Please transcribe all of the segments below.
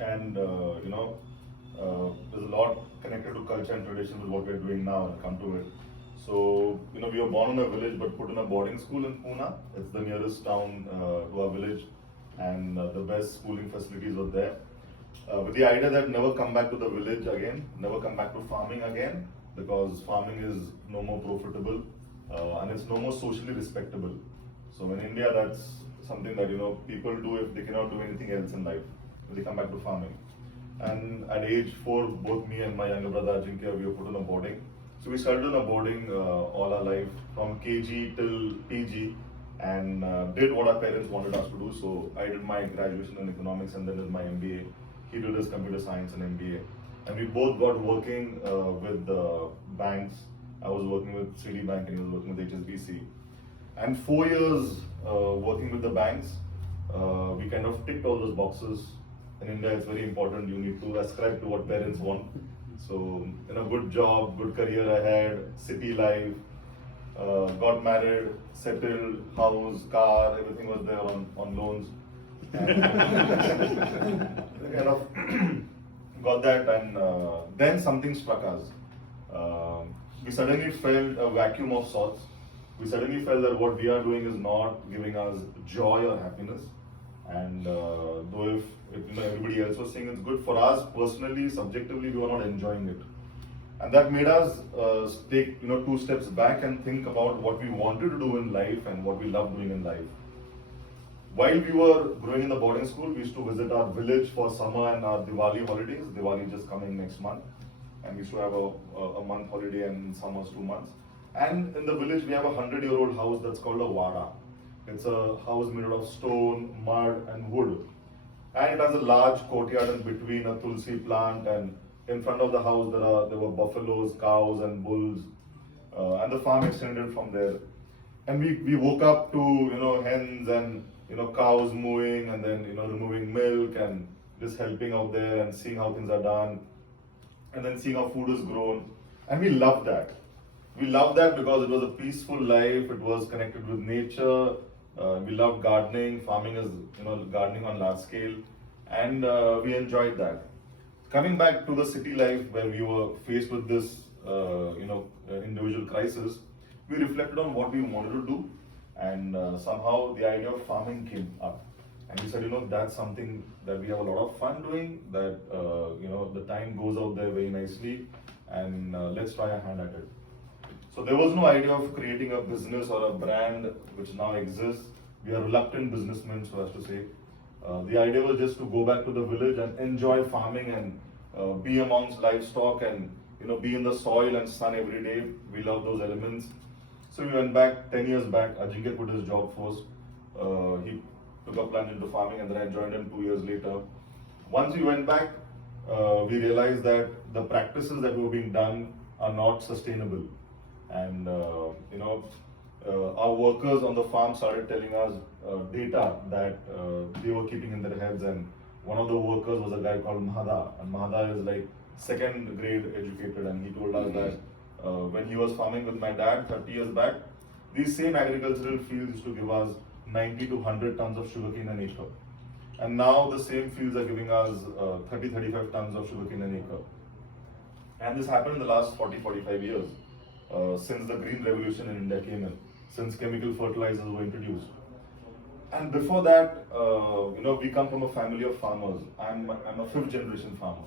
and there's a lot connected to culture and tradition with what we're doing now. I'll come to it. So we were born in a village but put in a boarding school in Pune. It's the nearest town to our village, and the best schooling facilities were there. With the idea that never come back to the village again, never come back to farming again, because farming is no more profitable and it's no more socially respectable. So in India, that's something that people do if they cannot do anything else in life. They come back to farming. And at age 4, both me and my younger brother Ajinkya, we were put on a boarding. So we started on a boarding all our life from KG till PG, and did what our parents wanted us to do. So I did my graduation in economics and then did my MBA. He did his computer science and MBA. And we both got working with banks. I was working with Citibank and he was working with HSBC. And 4 years working with the banks, we kind of ticked all those boxes. In India, it's very important. You need to ascribe to what parents want. So, good job, good career ahead, city life, got married, settled, house, car, everything was there on loans. And kind of got that, and then something struck us. We suddenly felt a vacuum of sorts. We suddenly felt that what we are doing is not giving us joy or happiness. And though if everybody else was saying it's good, for us personally, subjectively, we were not enjoying it. And that made us take 2 steps back and think about what we wanted to do in life and what we love doing in life. While we were growing in the boarding school, we used to visit our village for summer and our Diwali holidays. Diwali just coming next month, and we used to have a month holiday, and summers 2 months. And in the village, we have a 100-year-old house that's called a vada. It's a house made out of stone, mud, and wood. And it has a large courtyard in between, a tulsi plant, and in front of the house there were buffaloes, cows, and bulls, and the farm extended from there. And we woke up to hens and cows mooing, and then removing milk and just helping out there and seeing how things are done, and then seeing how food is grown. And we loved that. We loved that because it was a peaceful life. It was connected with nature. We loved gardening. Farming is gardening on large scale, and we enjoyed that. Coming back to the city life where we were faced with this individual crisis, we reflected on what we wanted to do, and somehow the idea of farming came up. And we said, that's something that we have a lot of fun doing, that the time goes out there very nicely, and let's try a hand at it. So there was no idea of creating a business or a brand which now exists. We are reluctant businessmen, so as to say. The idea was just to go back to the village and enjoy farming and be amongst livestock and be in the soil and sun every day. We love those elements. So we went back 10 years back. Ajinkya quit his job first. He took a plunge into farming, and then I joined him 2 years later. Once we went back, we realized that the practices that were being done are not sustainable. And our workers on the farm started telling us data that they were keeping in their heads. And one of the workers was a guy called Mahada, and Mahada is like 2nd grade educated, and he told us that when he was farming with my dad 30 years back, these same agricultural fields used to give us 90 to 100 tons of sugarcane an acre. And now the same fields are giving us 30-35 tons of sugarcane an acre. And this happened in the last 40-45 years, since the green revolution in India came in, since chemical fertilizers were introduced. And before that, we come from a family of farmers. I'm a 5th generation farmer.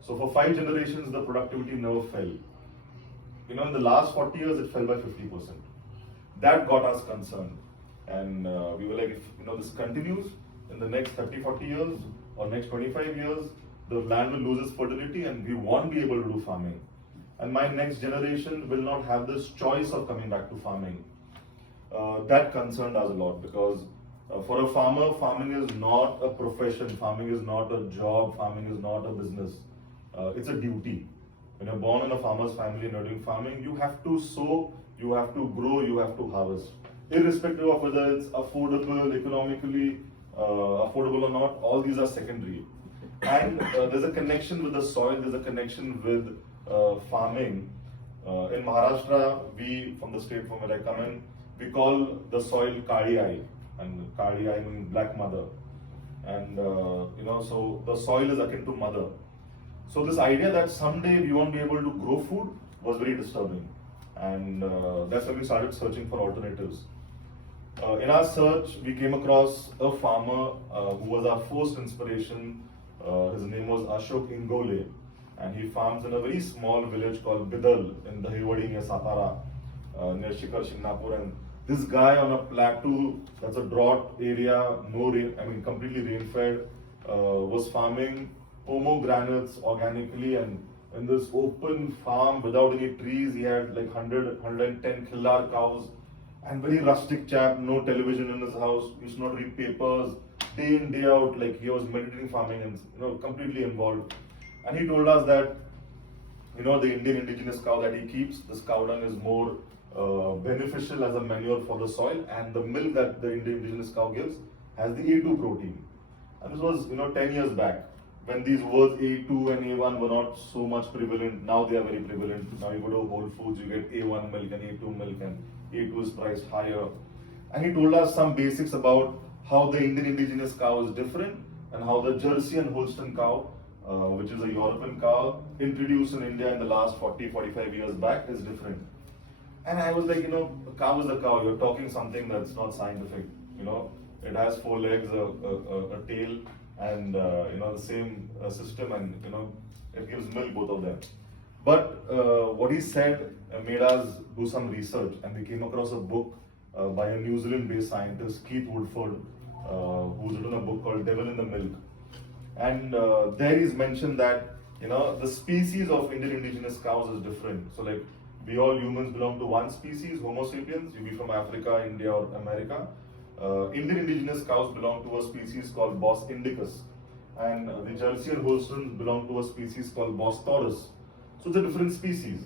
So for 5 generations, the productivity never fell. In the last 40 years, it fell by 50%. That got us concerned. And we were like, if this continues in the next 30-40 years or next 25 years, the land will lose its fertility and we won't be able to do farming. And my next generation will not have this choice of coming back to farming. That concerned us a lot, because for a farmer, farming is not a profession, farming is not a job, farming is not a business. It's a duty. When you're born in a farmer's family and you're doing farming, you have to sow, you have to grow, you have to harvest. Irrespective of whether it's affordable, economically affordable or not, all these are secondary. And there's a connection with the soil, there's a connection with farming. In Maharashtra, we, from the state from where I come in, we call the soil Kali Ai, and Kali Ai means black mother. and so the soil is akin to mother. So this idea that someday we won't be able to grow food was very disturbing, and that's when we started searching for alternatives. In our search, we came across a farmer who was our first inspiration. His name was Ashok Ingole, and he farms in a very small village called Bidal in Dahiwadi near Satara, near Shikhar Shignapur. And this guy on a plateau that's a drought area, no rain, I mean completely rain-fed, was farming pomegranates organically, and in this open farm without any trees. He had like 110 khillar cows, and very rustic chap, no television in his house, used to not read papers, day in, day out, like he was meditating farming and completely involved. And he told us that the Indian indigenous cow that he keeps, this cow dung is more beneficial as a manure for the soil, and the milk that the Indian indigenous cow gives has the A2 protein. And this was 10 years back, when these words A2 and A1 were not so much prevalent. Now they are very prevalent. Now you go to Whole Foods, you get A1 milk and A2 milk, and A2 is priced higher. And he told us some basics about how the Indian indigenous cow is different, and how the Jersey and Holstein cow, which is a European cow introduced in India in the last 40-45 years back, is different. And I was like, a cow is a cow. You're talking something that's not scientific. It has 4 legs, a tail, and the same system, and it gives milk, both of them. But what he said made us do some research, and we came across a book by a New Zealand-based scientist, Keith Woodford, who's written a book called Devil in the Milk. And there he's mentioned that the species of Indian indigenous cows is different. So like we all humans belong to one species, Homo sapiens. You be from Africa, India, or America. Indian indigenous cows belong to a species called Bos indicus, and the Jersey and Holsteins belong to a species called Bos taurus. So it's a different species.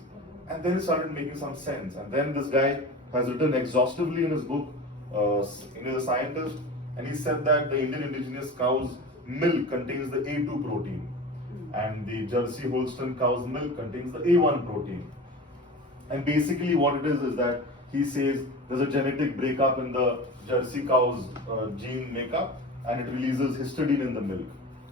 And then it started making some sense. And then this guy has written exhaustively in his book, he is a scientist, and he said that the Indian indigenous cow's milk contains the A2 protein, and the Jersey Holstein cow's milk contains the A1 protein. And basically what it is that he says there's a genetic breakup in the Jersey cow's gene makeup, and it releases histidine in the milk.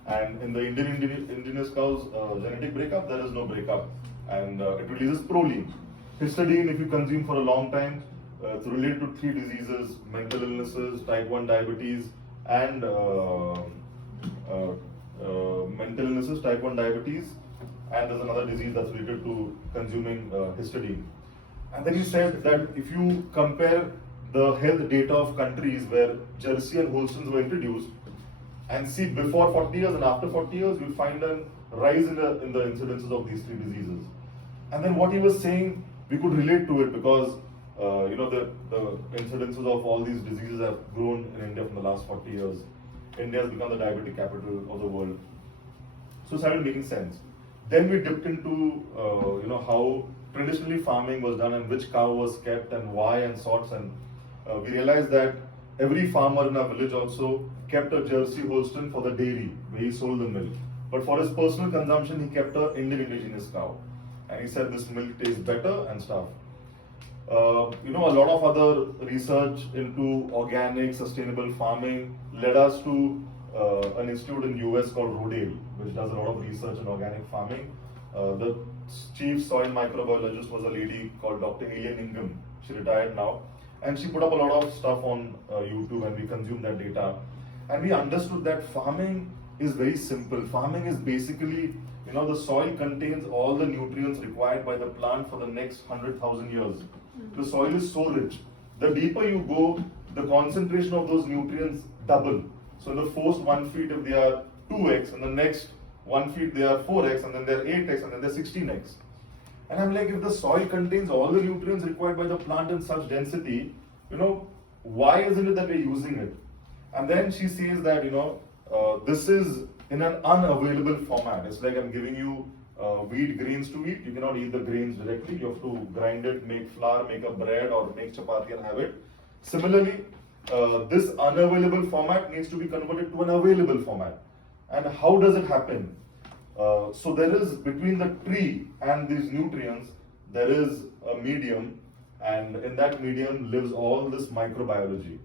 And in the indigenous cow's genetic breakup, there is no breakup, and it releases proline. Histidine, if you consume for a long time, it's related to 3 diseases: mental illnesses, type 1 diabetes, and mental illnesses, type 1 diabetes, and there's another disease that's related to consuming histidine. And then he said that if you compare the health data of countries where Jersey and Holsteins were introduced, and see before 40 years and after 40 years, you find a rise in the incidences of these 3 diseases. And then what he was saying, we could relate to it, because the incidences of all these diseases have grown in India from the last 40 years. India has become the diabetic capital of the world. So it started making sense. Then we dipped into how traditionally farming was done, and which cow was kept, and why, and sorts. And we realized that every farmer in our village also kept a Jersey Holstein for the dairy, where he sold the milk. But for his personal consumption, he kept an Indian indigenous cow. And he said this milk tastes better and stuff. A lot of other research into organic, sustainable farming led us to an institute in US called Rodale, which does a lot of research in organic farming. The chief soil microbiologist was a lady called Dr. Alien Ingham. She retired now, and she put up a lot of stuff on YouTube, and we consumed that data. And we understood that farming is very simple. Farming is basically, the soil contains all the nutrients required by the plant for the next 100,000 years. The soil is so rich. The deeper you go, the concentration of those nutrients double. So in the first 1 feet, if they are 2x, and the next 1 feet they are 4x, and then they're 8x, and then they're 16x. And I'm like, if the soil contains all the nutrients required by the plant in such density, why isn't it that we're using it? And then she says that, this is in an unavailable format. It's like I'm giving you wheat grains to eat. You cannot eat the grains directly. You have to grind it, make flour, make a bread, or make chapati and have it. Similarly, this unavailable format needs to be converted to an available format. And how does it happen? So there is, between the tree and these nutrients, there is a medium, and in that medium lives all this microbiology.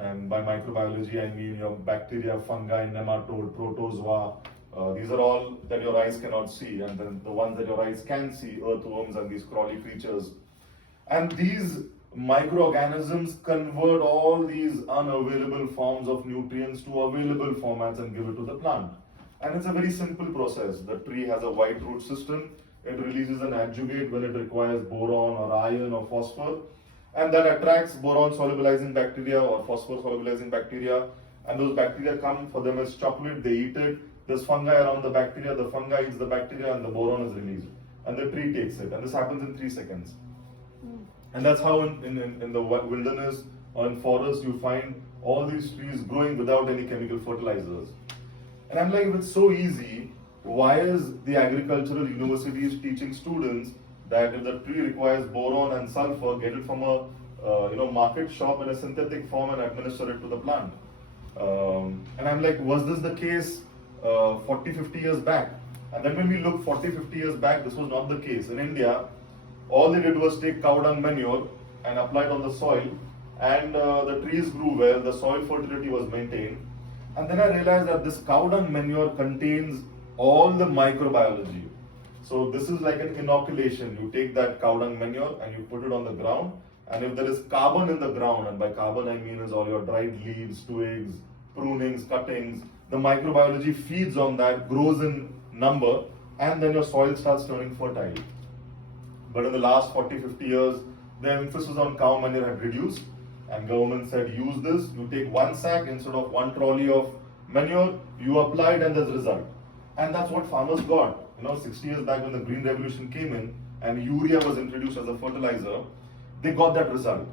And by microbiology, I mean your bacteria, fungi, nematode, protozoa. These are all that your eyes cannot see, and then the ones that your eyes can see, earthworms and these crawly creatures. And these microorganisms convert all these unavailable forms of nutrients to available formats and give it to the plant. And it's a very simple process. The tree has a white root system. It releases an adjuvate when it requires boron or iron or phosphor, and that attracts boron solubilizing bacteria or phosphor solubilizing bacteria. And those bacteria come, for them as chocolate, they eat it. There's fungi around the bacteria, the fungi eats the bacteria, and the boron is released. And the tree takes it. And this happens in 3 seconds. And that's how in the wilderness or in forests you find all these trees growing without any chemical fertilizers. And I'm like, if it's so easy, why is the agricultural universities teaching students that if the tree requires boron and sulfur, get it from a market shop in a synthetic form and administer it to the plant? And I'm like, was this the case 40, 50 years back? And then when we look 40, 50 years back, this was not the case. In India, all they did was take cow dung manure and apply it on the soil, and the trees grew well, the soil fertility was maintained. And then I realized that this cow dung manure contains all the microbiology. So this is like an inoculation. You take that cow dung manure and you put it on the ground, and if there is carbon in the ground, and by carbon I mean is all your dried leaves, twigs, prunings, cuttings, the microbiology feeds on that, grows in number, and then your soil starts turning fertile. But in the last 40, 50 years, the emphasis on cow manure had reduced, and government said, use this, you take 1 sack instead of 1 trolley of manure, you apply it and there's a result. And that's what farmers got. 60 years back when the Green Revolution came in and urea was introduced as a fertilizer, they got that result.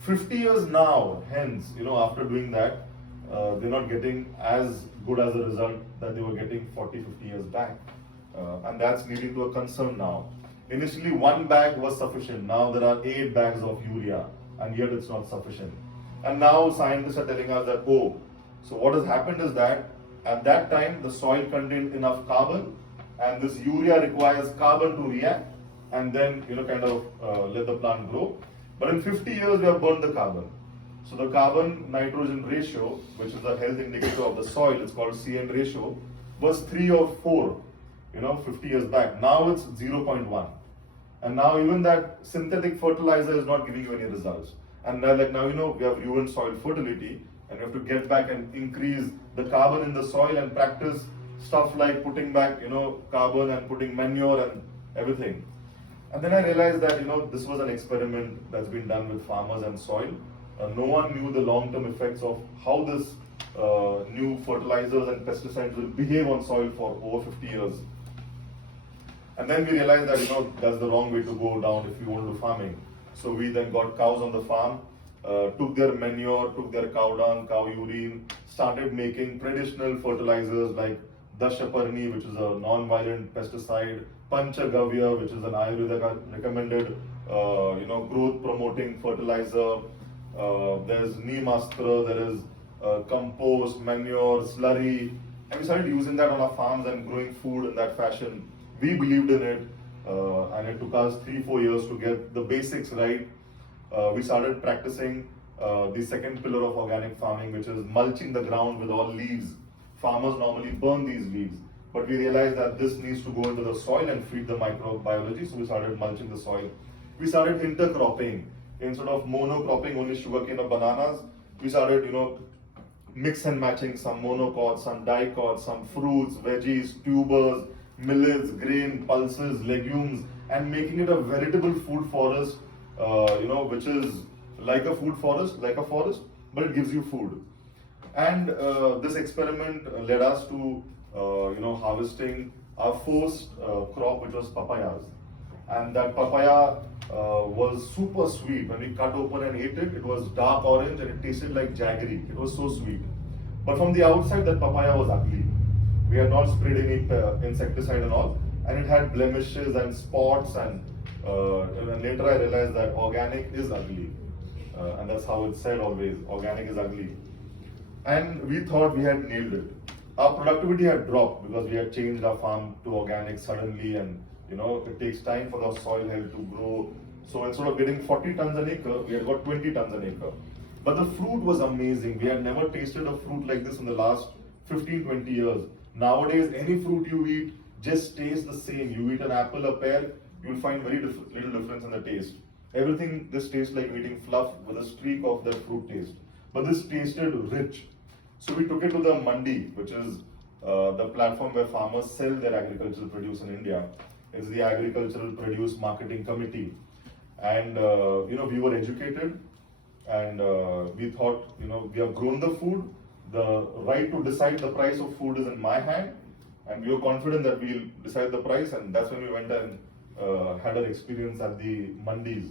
50 years now, hence, after doing that, they're not getting as good as a result that they were getting 40, 50 years back. And that's leading to a concern now. Initially, 1 bag was sufficient. Now there are 8 bags of urea, and yet it's not sufficient. And now scientists are telling us that, so what has happened is that at that time the soil contained enough carbon, and this urea requires carbon to react and then let the plant grow. But in 50 years we have burned the carbon. So the carbon nitrogen ratio, which is a health indicator of the soil, it's called CN ratio, was 3 or 4. 50 years back. Now it's 0.1. And now even that synthetic fertilizer is not giving you any results. And they're like, now we have ruined soil fertility, and we have to get back and increase the carbon in the soil and practice stuff like putting back, carbon and putting manure and everything. And then I realized that, this was an experiment that's been done with farmers and soil. No one knew the long-term effects of how this new fertilizers and pesticides will behave on soil for over 50 years. And then we realized that that's the wrong way to go down if you want to do farming. So we then got cows on the farm, took their manure, took their cow dung, cow urine, started making traditional fertilizers like Dashaparni, which is a non-violent pesticide, Panchagavya, which is an Ayurveda recommended growth promoting fertilizer. There's Neem Astra, there is compost, manure, slurry, and we started using that on our farms and growing food in that fashion. We believed in it, and it took us 3-4 years to get the basics right. We started practicing the second pillar of organic farming, which is mulching the ground with all leaves. Farmers normally burn these leaves, but we realized that this needs to go into the soil and feed the microbiology, so we started mulching the soil. We started intercropping. Instead of monocropping only sugarcane or bananas, we started, mix and matching some monocots, some dicots, some fruits, veggies, tubers, millets, grain, pulses, legumes, and making it a veritable food forest, which is like a food forest, like a forest, but it gives you food. And this experiment led us to, harvesting our first crop, which was papayas. And that papaya was super sweet. When we cut open and ate it, it was dark orange and it tasted like jaggery. It was so sweet. But from the outside, that papaya was ugly. We had not sprayed any insecticide and all, and it had blemishes and spots, and later I realized that organic is ugly, and that's how it's said always, organic is ugly. And we thought we had nailed it. Our productivity had dropped because we had changed our farm to organic suddenly, and it takes time for the soil health to grow. So instead of getting 40 tons an acre, we had got 20 tons an acre. But the fruit was amazing. We had never tasted a fruit like this in the last 15, 20 years. Nowadays, any fruit you eat just tastes the same. You eat an apple, a pear, you'll find very little difference in the taste. Everything this tastes like eating fluff with a streak of that fruit taste. But this tasted rich. So we took it to the mandi, which is the platform where farmers sell their agricultural produce in India. It's the Agricultural Produce Marketing Committee. And we were educated, and we thought, we have grown the food. The right to decide the price of food is in my hand, and we were confident that we'll decide the price. And that's when we went and had our experience at the mandis.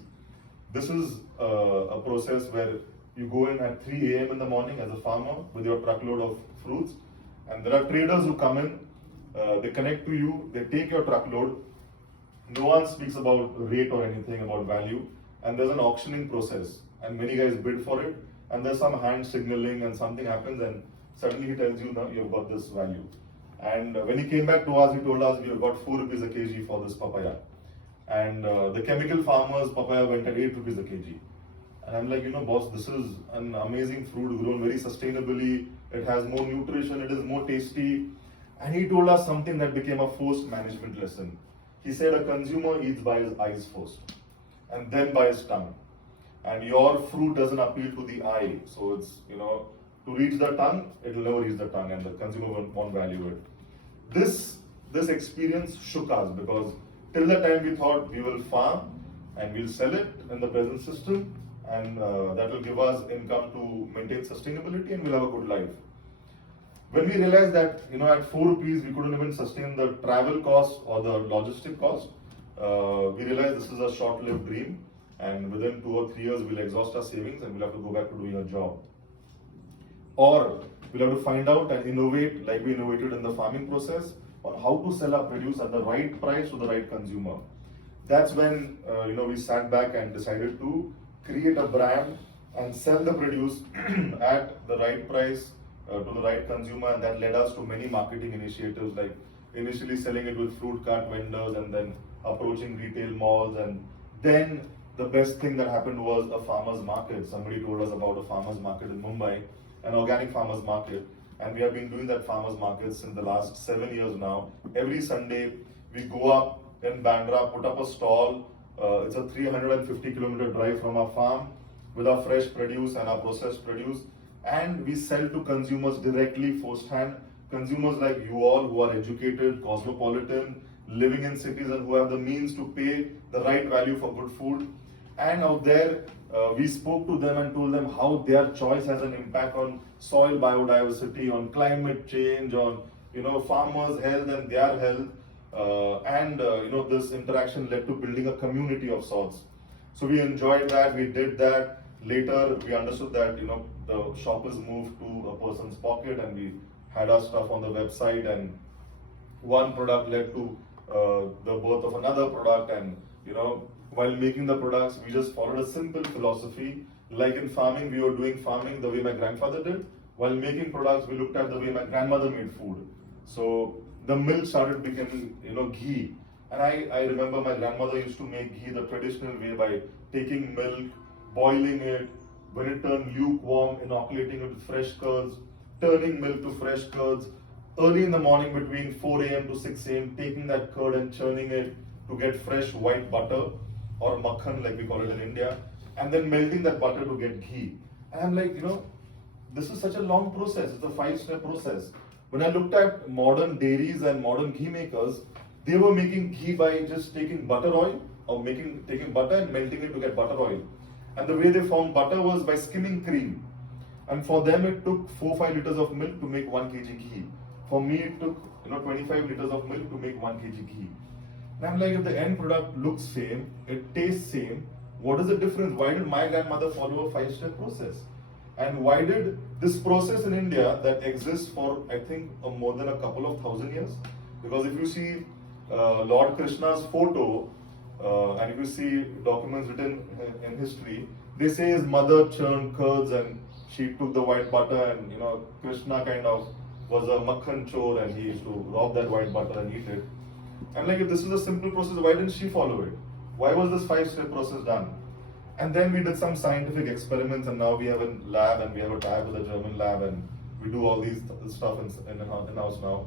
This is a process where you go in at 3 a.m. in the morning as a farmer with your truckload of fruits, and there are traders who come in, they connect to you, they take your truckload. No one speaks about rate or anything about value, and there's an auctioning process, and many guys bid for it, and there's some hand signaling, and something happens, and suddenly he tells you, now you've got this value. And when he came back to us, he told us we have got 4 rupees a kg for this papaya. And the chemical farmers, papaya went at 8 rupees a kg. And I'm like, boss, this is an amazing fruit grown very sustainably. It has more nutrition, it is more tasty. And he told us something that became a forced management lesson. He said a consumer eats by his eyes first, and then by his tongue. And your fruit doesn't appeal to the eye. So it's, to reach the tongue, it will never reach the tongue, and the consumer won't value it. This experience shook us, because till the time we thought we will farm and we'll sell it in the present system, and that will give us income to maintain sustainability, and we'll have a good life. When we realized that, at 4 rupees we couldn't even sustain the travel cost or the logistic cost, we realized this is a short-lived dream, and within 2 or 3 years we'll exhaust our savings and we'll have to go back to doing a job. Or we'll have to find out and innovate, like we innovated in the farming process, on how to sell our produce at the right price to the right consumer. That's when we sat back and decided to create a brand and sell the produce at the right price to the right consumer, and that led us to many marketing initiatives, like initially selling it with fruit cart vendors and then approaching retail malls. And then the best thing that happened was a farmer's market. Somebody told us about a farmer's market in Mumbai, an organic farmer's market, and we have been doing that farmer's market since the last 7 years now. Every Sunday we go up in Bandra, put up a stall. It's a 350-kilometer drive from our farm with our fresh produce and our processed produce, and we sell to consumers directly, firsthand. Consumers like you all, who are educated, cosmopolitan, living in cities, and who have the means to pay the right value for good food. And out there, we spoke to them and told them how their choice has an impact on soil biodiversity, on climate change, on farmers' health and their health. This interaction led to building a community of sorts. So we enjoyed that, we did that. Later, we understood that the shoppers moved to a person's pocket, and we had our stuff on the website, and one product led to the birth of another product. And while making the products, we just followed a simple philosophy. Like in farming, we were doing farming the way my grandfather did. While making products, we looked at the way my grandmother made food. So the milk started becoming ghee. And I remember my grandmother used to make ghee the traditional way, by taking milk, boiling it, when it turned lukewarm, inoculating it with fresh curds, turning milk to fresh curds, early in the morning between 4 a.m. to 6 a.m., taking that curd and churning it to get fresh white butter, or makhan like we call it in India, and then melting that butter to get ghee. And I'm like, this is such a long process. It's a 5-step process. When I looked at modern dairies and modern ghee makers, they were making ghee by just taking butter oil, or taking butter and melting it to get butter oil. And the way they formed butter was by skimming cream. And for them, it took 4-5 liters of milk to make 1 kg ghee. For me, it took 25 liters of milk to make 1 kg ghee. And I'm like, if the end product looks same, it tastes same, what is the difference? Why did my grandmother follow a 5-step process? And why did this process in India that exists for, I think, more than a couple of thousand years? Because if you see Lord Krishna's photo, and if you see documents written in history, they say his mother churned curds and she took the white butter, and Krishna kind of was a makhan chor, and he used to rob that white butter and eat it. And like, if this is a simple process, why didn't she follow it? Why was this 5-step process done? And then we did some scientific experiments, and now we have a lab, and we have a tie with a German lab, and we do all these stuff in-house now.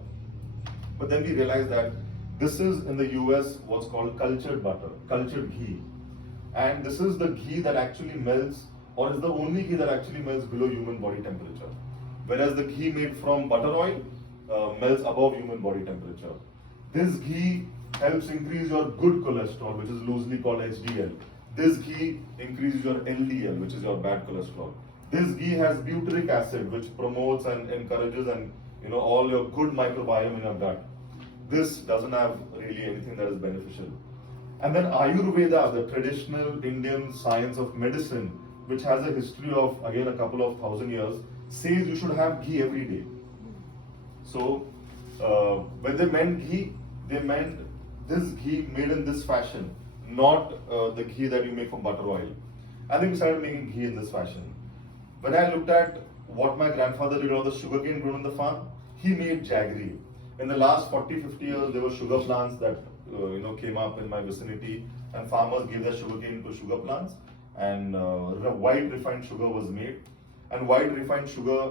But then we realized that this is in the US what's called cultured butter, cultured ghee. And this is the ghee that actually melts, or is the only ghee that actually melts below human body temperature. Whereas the ghee made from butter oil melts above human body temperature. This ghee helps increase your good cholesterol, which is loosely called HDL. This ghee increases your LDL, which is your bad cholesterol. This ghee has butyric acid, which promotes and encourages and all your good microbiome in your gut. This doesn't have really anything that is beneficial. And then Ayurveda, the traditional Indian science of medicine, which has a history of again a couple of thousand years, says you should have ghee every day. So when they meant ghee, they meant this ghee made in this fashion, not the ghee that you make from butter oil. I think we started making ghee in this fashion. When I looked at what my grandfather did on the sugarcane grown on the farm, he made jaggery. In the last 40-50 years, there were sugar plants that came up in my vicinity, and farmers gave their sugarcane to sugar plants, and white refined sugar was made. And white refined sugar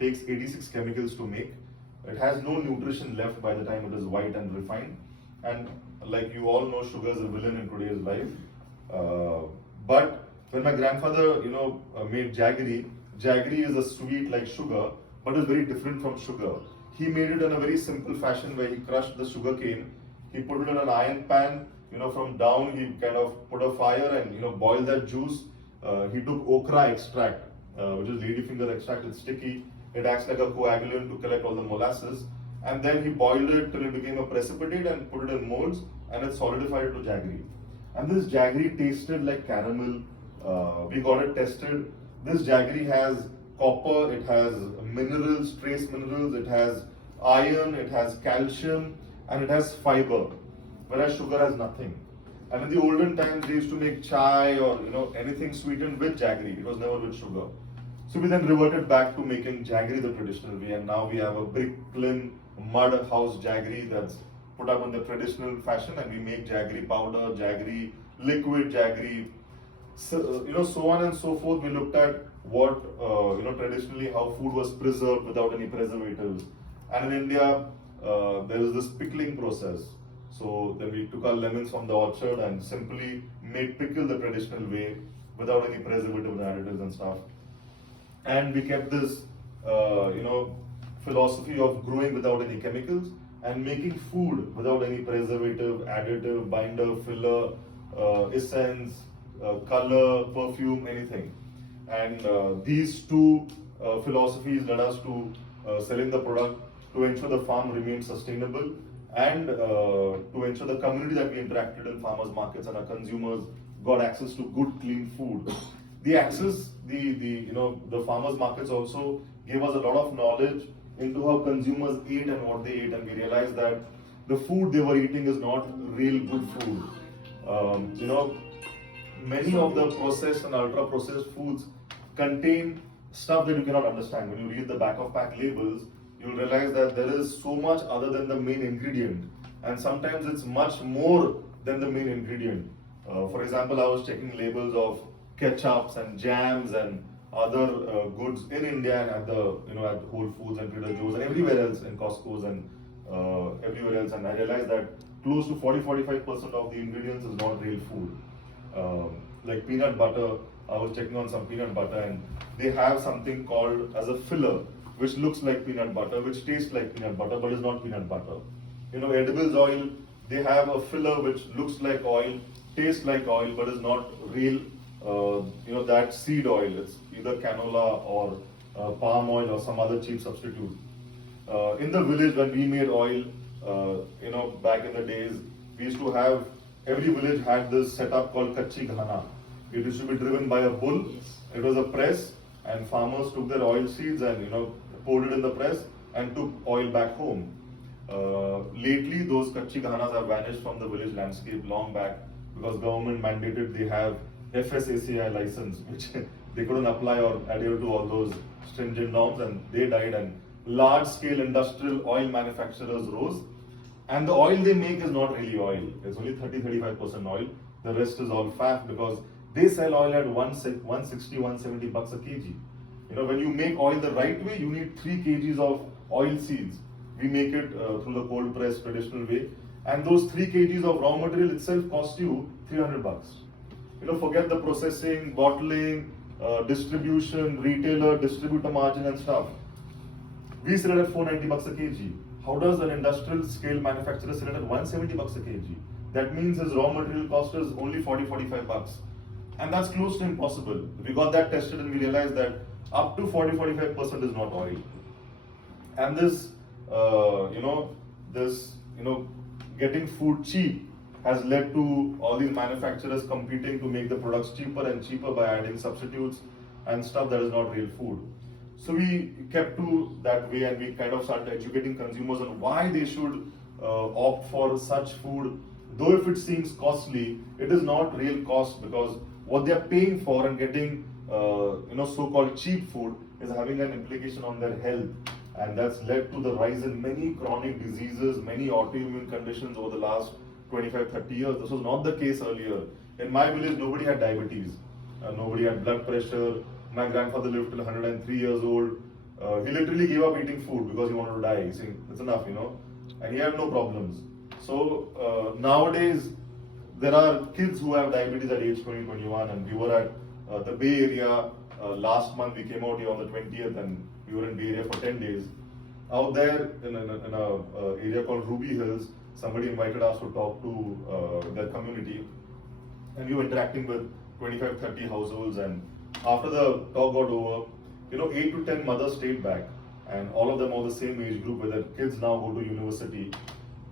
takes 86 chemicals to make. It has no nutrition left by the time it is white and refined. And like you all know, sugar is a villain in today's life. But when my grandfather, made jaggery, jaggery is a sweet like sugar, but it's very different from sugar. He made it in a very simple fashion where he crushed the sugar cane, he put it in an iron pan, from down he kind of put a fire and boiled that juice. He took okra extract, which is ladyfinger extract. It's sticky. It acts like a coagulant to collect all the molasses. And then he boiled it till it became a precipitate and put it in molds, and it solidified to jaggery. And this jaggery tasted like caramel. We got it tested. This jaggery has copper, it has minerals, trace minerals, it has iron, it has calcium, and it has fiber, whereas sugar has nothing. And in the olden times, they used to make chai or anything sweetened with jaggery. It was never with sugar. So we then reverted back to making jaggery the traditional way, and now we have a brick-kiln mud house jaggery that's put up in the traditional fashion, and we make jaggery powder, jaggery liquid, jaggery, so on and so forth. We looked at what traditionally how food was preserved without any preservatives, and in India there is this pickling process. So then we took our lemons from the orchard and simply made pickle the traditional way without any preservative additives and stuff. And we kept this philosophy of growing without any chemicals and making food without any preservative, additive, binder, filler, essence, color, perfume, anything. And these two philosophies led us to selling the product to ensure the farm remained sustainable and to ensure the community that we interacted in farmers markets and our consumers got access to good, clean food. The farmers markets also gave us a lot of knowledge into how consumers ate and what they ate, and we realized that the food they were eating is not real good food. Many of the processed and ultra processed foods contain stuff that you cannot understand. When you read the back of pack labels, you'll realize that there is so much other than the main ingredient, and sometimes it's much more than the main ingredient. For example, I was checking labels of ketchups and jams and other goods in India and at the at Whole Foods and Trader Joe's and everywhere else, in Costco's and everywhere else, and I realized that close to 40-45% of the ingredients is not real food. Like peanut butter, I was checking on some peanut butter, and they have something called as a filler, which looks like peanut butter, which tastes like peanut butter, but is not peanut butter. Edibles oil, they have a filler which looks like oil, tastes like oil, but is not real. That seed oil, it's either canola or palm oil or some other cheap substitute. In the village, when we made oil, back in the days, we used to have, every village had this setup called kachi ghana. It used to be driven by a bull. It was a press, and farmers took their oil seeds and poured it in the press and took oil back home. Lately, those kachi ghanas have vanished from the village landscape long back because government mandated they have FSSAI license, which they couldn't apply or adhere to all those stringent norms, and they died, and large-scale industrial oil manufacturers rose. And the oil they make is not really oil. It's only 30-35% oil. The rest is all fat because They sell oil at 160, 170 bucks a kg. When you make oil the right way, you need 3 kgs of oil seeds. We make it through the cold press traditional way, and those 3 kgs of raw material itself cost you 300 bucks. Forget the processing, bottling, distribution, retailer, distributor margin and stuff. We sell it at 490 bucks a kg. How does an industrial scale manufacturer sell it at 170 bucks a kg? That means his raw material cost is only 45 bucks. And that's close to impossible. We got that tested and we realized that up to 45% is not oil. And this, getting food cheap has led to all these manufacturers competing to make the products cheaper and cheaper by adding substitutes and stuff that is not real food. So we kept to that way, and we kind of started educating consumers on why they should opt for such food. Though if it seems costly, it is not real cost, because what they are paying for and getting so-called cheap food is having an implication on their health. And that's led to the rise in many chronic diseases, many autoimmune conditions over the last 25-30 years. This was not the case earlier. In my village, nobody had diabetes, nobody had blood pressure. My grandfather lived till 103 years old. He literally gave up eating food because he wanted to die. He said, it's enough, and he had no problems. So nowadays, there are kids who have diabetes at age 20, 21, and we were at the Bay Area last month. We came out here on the 20th, and we were in Bay Area for 10 days. Out there in a area called Ruby Hills, somebody invited us to talk to their community, and we were interacting with 25-30 households. And after the talk got over, 8 to 10 mothers stayed back, and all of them are the same age group where their kids now go to university.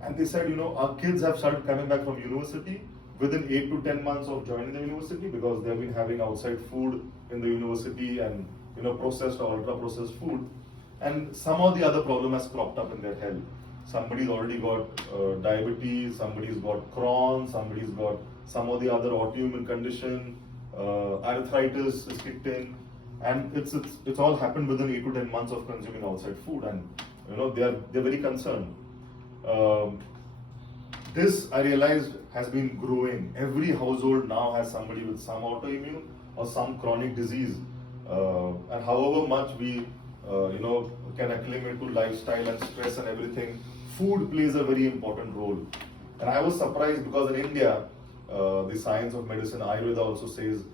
And they said, our kids have started coming back from university within 8 to 10 months of joining the university, because they've been having outside food in the university and processed or ultra processed food. And some of the other problem has cropped up in their health. Somebody's already got diabetes, somebody's got Crohn's, somebody's got some of the other autoimmune condition, arthritis is kicked in, and it's all happened within 8 to 10 months of consuming outside food, and they're very concerned. This, I realized, has been growing. Every household now has somebody with some autoimmune or some chronic disease, and however much we can acclimate to lifestyle and stress and everything, food plays a very important role. And I was surprised, because in India, the science of medicine, Ayurveda, also says,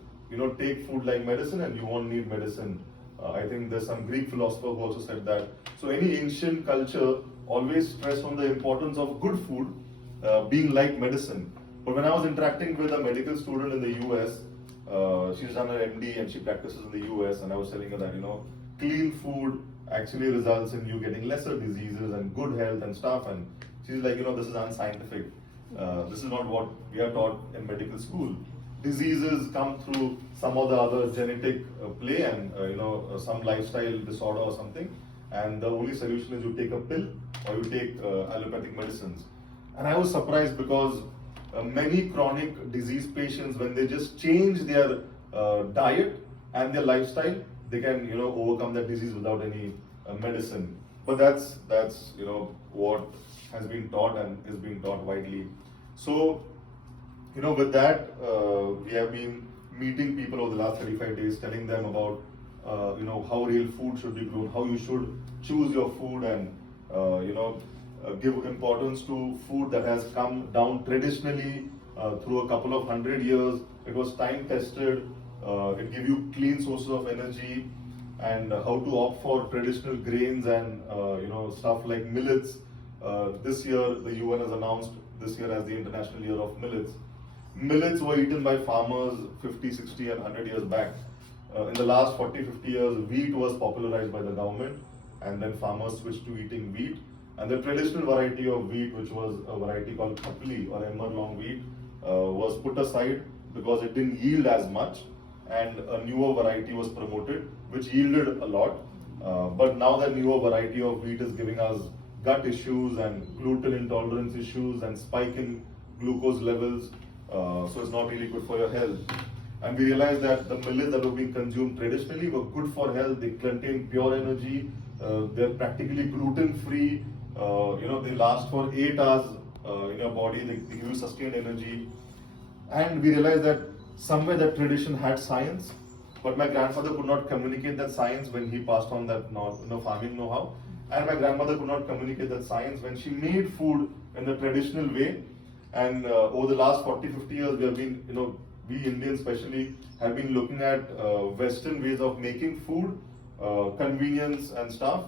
take food like medicine and you won't need medicine. I think there's some Greek philosopher who also said that. So any ancient culture always stressed on the importance of good food being like medicine. But when I was interacting with a medical student in the US, she's done her MD and she practices in the US, and I was telling her that, clean food actually results in you getting lesser diseases and good health and stuff. And she's like, this is unscientific. This is not what we are taught in medical school. Diseases come through some of the other genetic play and some lifestyle disorder or something. And the only solution is you take a pill or you take allopathic medicines. And I was surprised, because many chronic disease patients, when they just change their diet and their lifestyle, they can overcome that disease without any medicine. But that's what has been taught and is being taught widely. So with that, we have been meeting people over the last 35 days, telling them about how real food should be grown, how you should choose your food, and give importance to food that has come down traditionally through a couple of 100 years. It was time tested. It gives you clean sources of energy, and how to opt for traditional grains and stuff like millets. This year, the UN has announced this year as the International Year of Millets. Millets were eaten by farmers 50, 60 and 100 years back. In the last 40, 50 years, wheat was popularized by the government, and then farmers switched to eating wheat. And the traditional variety of wheat, which was a variety called khapli or emmer long wheat, was put aside because it didn't yield as much, and a newer variety was promoted, which yielded a lot. But now that newer variety of wheat is giving us gut issues and gluten intolerance issues and spike in glucose levels, so it's not really good for your health. And we realized that the millets that were being consumed traditionally were good for health. They contain pure energy. They're practically gluten-free. They last for 8 hours in your body. They give you sustained energy. And we realized that somewhere that tradition had science, but my grandfather could not communicate that science when he passed on that farming know-how, and my grandmother could not communicate that science when she made food in the traditional way. And over the last 40, 50 years, we have been, we Indians especially have been looking at Western ways of making food, convenience and stuff,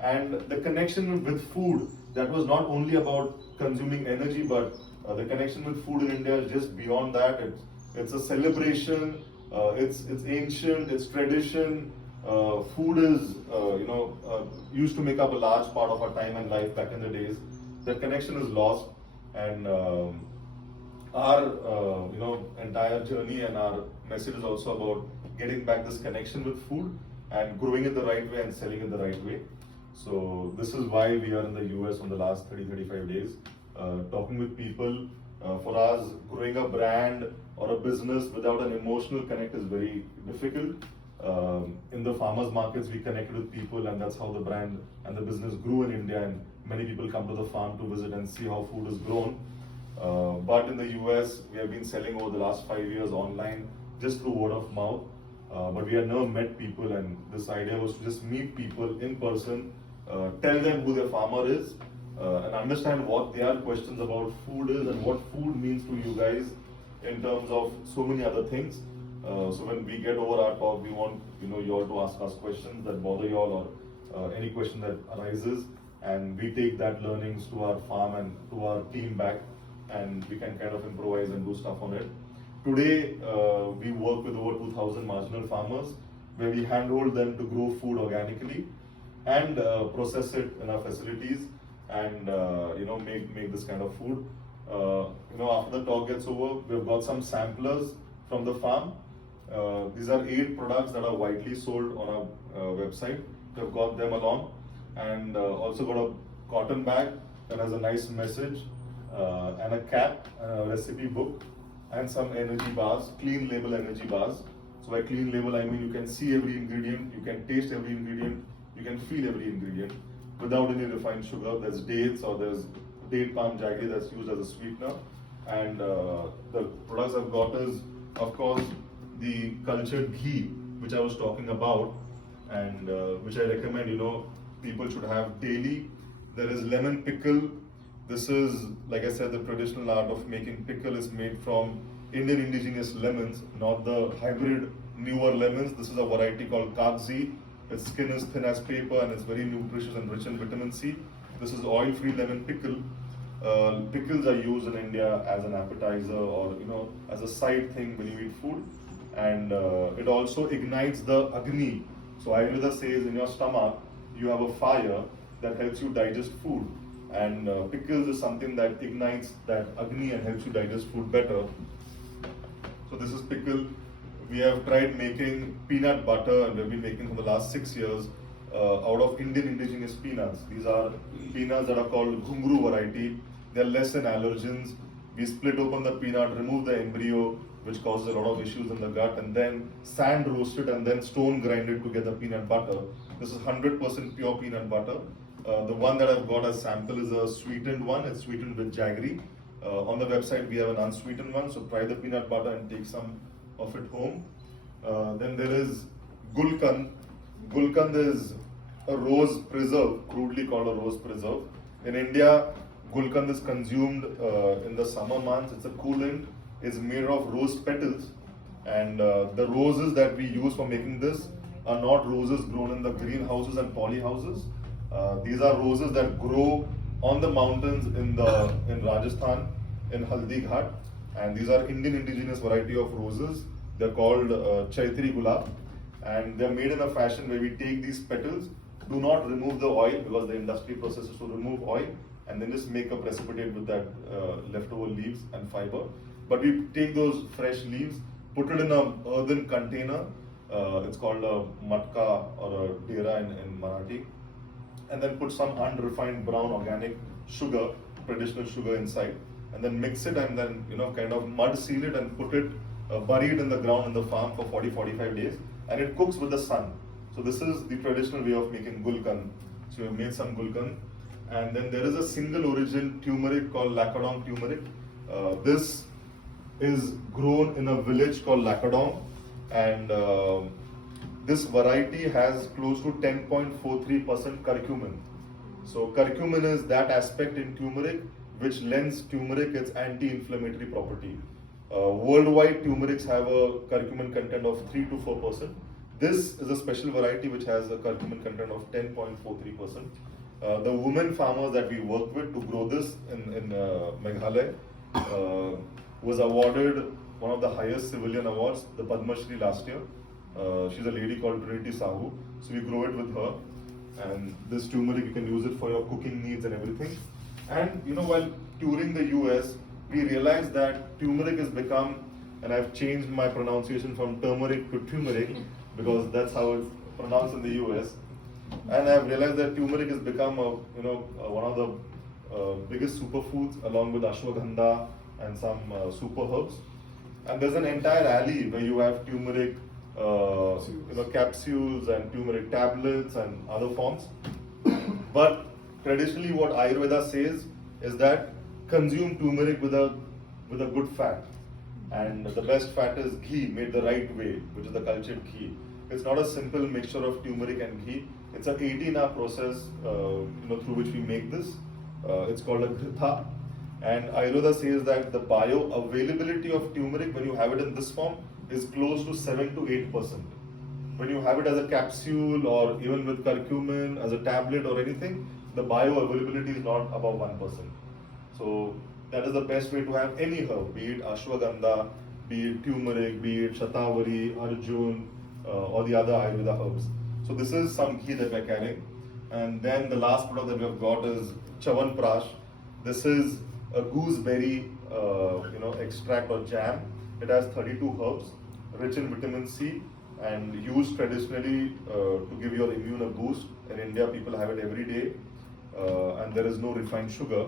and the connection with food that was not only about consuming energy, but the connection with food in India is just beyond that. It's a celebration. It's ancient. It's tradition. Food is used to make up a large part of our time and life back in the days. That connection is lost, and our entire journey and our message is also about getting back this connection with food and growing it the right way and selling it the right way. So this is why we are in the US on the last 30-35 days, talking with people. For us, growing a brand or a business without an emotional connect is very difficult. In the farmers markets, we connected with people, and that's how the brand and the business grew in India, and many people come to the farm to visit and see how food is grown. But in the US, we have been selling over the last 5 years online just through word of mouth. But we had never met people, and this idea was to just meet people in person, tell them who their farmer is, and understand what their questions about food is and what food means to you guys in terms of so many other things. So when we get over our talk, we want you all to ask us questions that bother you all, or any question that arises, and we take that learnings to our farm and to our team back, and we can kind of improvise and do stuff on it. Today, we work with over 2,000 marginal farmers, where we handhold them to grow food organically and process it in our facilities, and make this kind of food. After the talk gets over, we've got some samplers from the farm. These are 8 products that are widely sold on our website. We've got them along, and also got a cotton bag that has a nice message, and a cap, and a recipe book, and some energy bars, clean label energy bars. So by clean label, I mean you can see every ingredient, you can taste every ingredient, you can feel every ingredient without any refined sugar. There's dates, or there's date palm jaggery that's used as a sweetener. And the products I've got is, of course, the cultured ghee, which I was talking about, and which I recommend people should have daily. There is lemon pickle. This is, like I said, the traditional art of making pickle is made from Indian indigenous lemons, not the hybrid newer lemons. This is a variety called Kagzi. Its skin is thin as paper, and it's very nutritious and rich in vitamin C. This is oil-free lemon pickle. Pickles are used in India as an appetizer, or as a side thing when you eat food, and it also ignites the Agni. So Ayurveda says in your stomach you have a fire that helps you digest food, and pickles is something that ignites that Agni and helps you digest food better. So this is pickle. We have tried making peanut butter, and we've been making for the last 6 years out of Indian indigenous peanuts. These are peanuts that are called Ghungru variety. They're less in allergens. We split open the peanut, remove the embryo, which causes a lot of issues in the gut, and then sand roast it and then stone grind it to get the peanut butter. This is 100% pure peanut butter. The one that I've got as sample is a sweetened one. It's sweetened with jaggery. On the website, we have an unsweetened one, so try the peanut butter and take some of it home. Then there is Gulkand. Gulkand is a rose preserve, crudely called a rose preserve. In India, Gulkand is consumed in the summer months. It's a coolant. It's made of rose petals, and the roses that we use for making this are not roses grown in the greenhouses and poly houses. These are roses that grow on the mountains in Rajasthan, in Haldi Ghat, and these are Indian indigenous variety of roses. They're called Chaitri Gulab, and they're made in a fashion where we take these petals, do not remove the oil because the industry process is to remove oil, and then just make a precipitate with that leftover leaves and fiber. But we take those fresh leaves, put it in an earthen container. It's called a matka or a dera in Marathi, and then put some unrefined brown organic sugar, traditional sugar inside, and then mix it, and then kind of mud seal it and put it, bury it in the ground in the farm for 40-45 days, and it cooks with the sun. So this is the traditional way of making Gulkand. So we've made some Gulkand, and then there is a single origin turmeric called Lakadong turmeric. This is grown in a village called Lacadon, and this variety has close to 10.43% curcumin. So curcumin is that aspect in turmeric which lends turmeric its anti-inflammatory property. Worldwide, turmerics have a curcumin content of 3 to 4%. This is a special variety which has a curcumin content of 10.43%. The women farmers that we work with to grow this in Meghalaya was awarded one of the highest civilian awards, the Padma Shri last year. She's a lady called Trinity Sahu. So we grow it with her. And this turmeric, you can use it for your cooking needs and everything. And while touring the US, we realized that turmeric has become, and I've changed my pronunciation from turmeric to turmeric because that's how it's pronounced in the US. And I've realized that turmeric has become one of the biggest superfoods along with ashwagandha and some super herbs. And there's an entire alley where you have turmeric capsules and turmeric tablets and other forms. But traditionally what Ayurveda says is that consume turmeric with a good fat. And the best fat is ghee made the right way, which is the cultured ghee. It's not a simple mixture of turmeric and ghee. It's an 18-hour process through which we make this. It's called a ghrita. And Ayurveda says that the bioavailability of turmeric when you have it in this form is close to 7 to 8%. When you have it as a capsule or even with curcumin as a tablet or anything, the bioavailability is not above 1%. So that is the best way to have any herb, be it ashwagandha, be it turmeric, be it shatavari, arjun, or the other Ayurveda herbs. So this is some ghee that we're carrying. And then the last product that we've got is Chawanprash. This is a gooseberry extract or jam. It has 32 herbs, rich in vitamin C, and used traditionally to give your immune a boost. In India, people have it every day, and there is no refined sugar.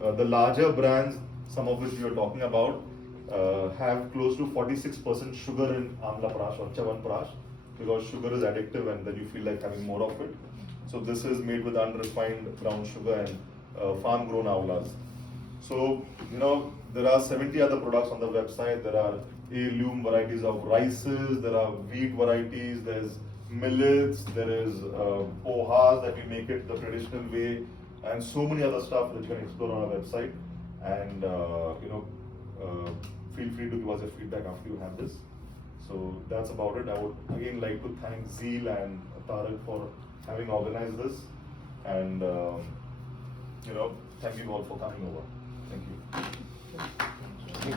The larger brands, some of which we are talking about, have close to 46% sugar in Amla Prash or Chawanprash because sugar is addictive and then you feel like having more of it. So this is made with unrefined brown sugar and farm-grown avlas. So, there are 70 other products on the website. There are heirloom varieties of rices, there are wheat varieties, there's millets, there is pohas that we make it the traditional way, and so many other stuff that you can explore on our website. And feel free to give us your feedback after you have this. So that's about it. I would again like to thank Zeel and Tarak for having organized this, and thank you all for coming over. Thank you.